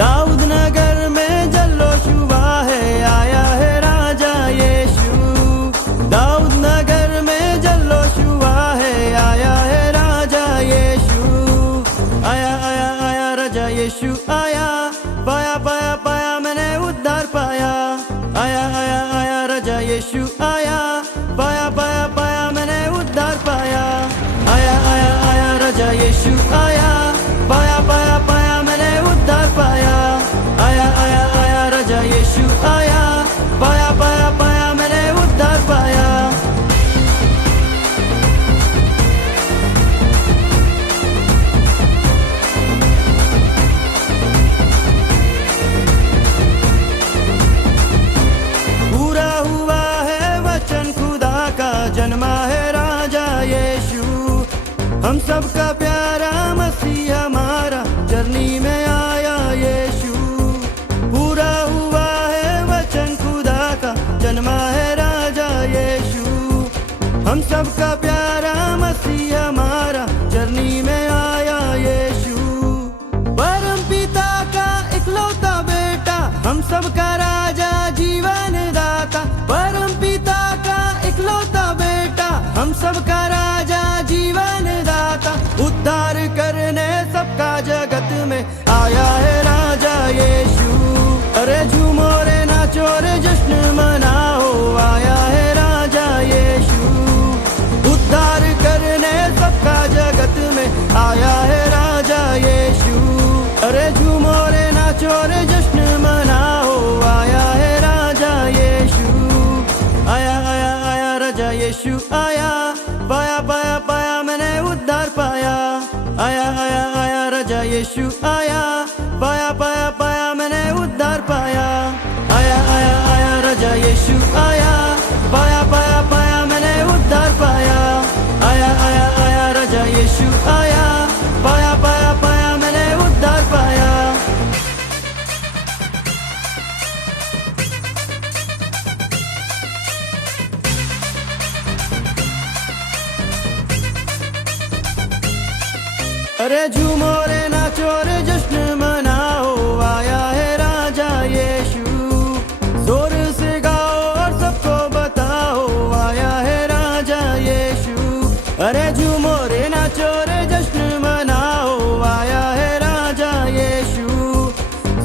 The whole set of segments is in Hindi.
दाऊद नगर में जल्लोश हुआ है, आया है राजा यीशु। दाऊद नगर में जल्लोश हुआ है, आया है राजा यीशु। आया आया आया राजा यीशु आया, पाया पाया पाया मैंने उद्धार पाया। आया आया आया राजा यीशु आया, पाया पाया पाया मैंने उद्धार पाया। आया आया आया राजा यीशु आया, पाया पाया पाया मैंने उद्धार पाया। आया आया आया राजा यीशु आया, पाया पाया पाया मैंने उद्धार पाया। पूरा हुआ है वचन खुदा का, जन्मा है राजा यीशु। हम सबका प्यारा मसीह हमारा जर्नी में आया यीशु। पूरा हुआ है वचन खुदा का, जन्मा है राजा यीशु। हम सबका प्यारा मसीह हमारा जर्नी में आया यीशु। परम पिता का इकलौता बेटा, हम सबका राजा जीवन दाता। परम पिता का इकलौता बेटा, हम सबका राजा जीवन दाता। उद्धार करने सबका जगत में आया है राजा यीशु। अरे झूमो रे नाचो रे जश्न मनाओ, आया है राजा यीशु। उद्धार करने सबका जगत में आया है राजा यीशु। अरे झूमो रे नाचो रे जश्न मनाओ, आया है राजा यीशु। आया आया आया राजा यीशु आया, पाया पाया पाया मैंने उद्धार पाया। आया आया आया राजा यीशु आया, पाया पाया पाया मैंने उद्धार पाया। आया आया आया राजा यीशु आया, पाया पाया पाया मैंने उद्धार पाया। आया आया आया राजा यीशु आया, पाया पाया पाया मैंने उद्धार पाया। अरे झूमो रे नाचो रे जश्न मनाओ, आया है राजा यीशु। जोर से गाओ और सबको बताओ, आया है राजा यीशु। अरे झूमो रे नाचो रे जश्न मनाओ, आया है राजा यीशु।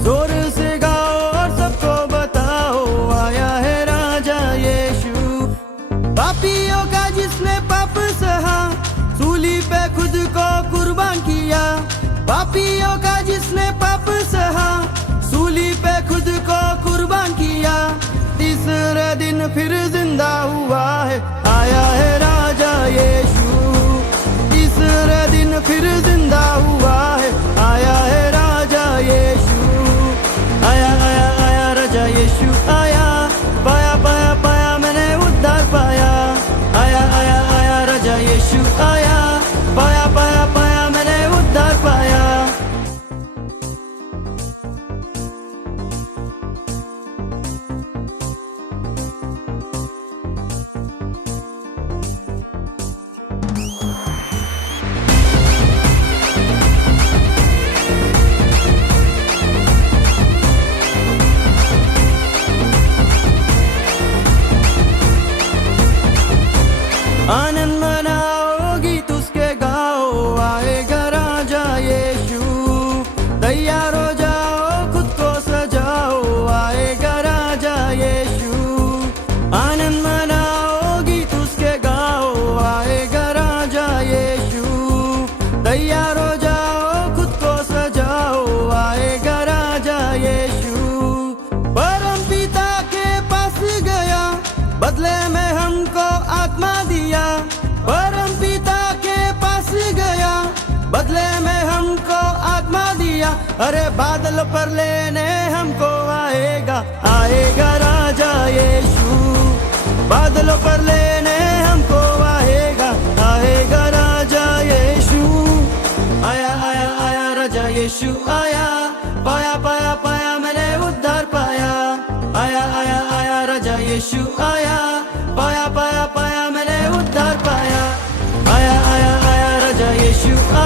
जोर से गाओ और सबको बताओ, आया है राजा यीशु। पापियों का जिसने पाप सहा, सूली पे खुद को कुर्बान किया। पापियों का जिसने पाप सहा, सूली पे खुद को कुर्बान किया। तीसरे दिन फिर जिंदा हुआ है, आया है राजा यीशु। तीसरे दिन फिर जिंदा हुआ है, आया है राजा यीशु। आया आया आया राजा यीशु आया, पाया पाया पाया मैंने उद्धार पाया। आया आया आया राजा यीशु आया, पाया पाया पाया मैंने उद्धार पाया। आनंद मनाओ, गीत उसके गाओ, आएगा राजा यीशु। तैयार हो जाओ, खुद को सजाओ, आएगा राजा यीशु। आनंद मनाओ, गीत उसके गाओ, आएगा राजा यीशु। तैयार हो जाओ, खुद को सजाओ, आएगा राजा यीशु। परम पिता के पास गया, बदले में हमको आत्मा दिया। परम पिता के पास गया, बदले में हमको आत्मा दिया। अरे बादल पर लेने हमको आएगा, आएगा राजा यीशु। बादलों पर लेने हमको आएगा, आएगा राजा यीशु। आया आया आया राजा यीशु आया, पाया पाया पाया मैंने उद्धार पाया। आया आया आया राजा यीशु आया, पाया पाया पाया मैंने उद्धार पाया। यीशु